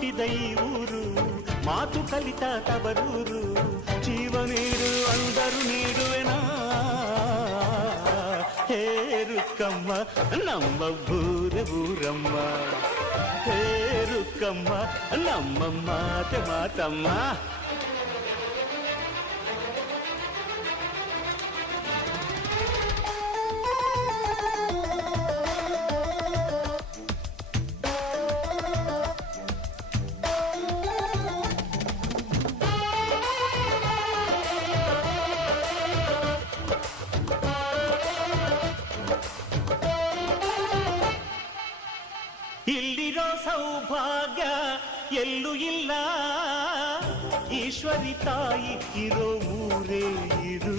ಹುಟ್ಟಿದ ಈ ಊರು ಮಾತು ಕಲಿತ ತವರೂರು ಜೀವ ನೀಡು ಅಂದರು ನೀಡುವೆನಾ ಹೇರುಕ್ಕಮ್ಮ ನಮ್ಮ ಊರಮ್ಮ ಹೇರುಕ್ಕಮ್ಮ ನಮ್ಮ ಮಾತಮ್ಮ ಇಲ್ಲಿರೋ ಸೌಭಾಗ್ಯ ಎಲ್ಲೂ ಇಲ್ಲ ಈಶ್ವರಿ ತಾಯಿ ಇರೋ ಊರೇ ಇದು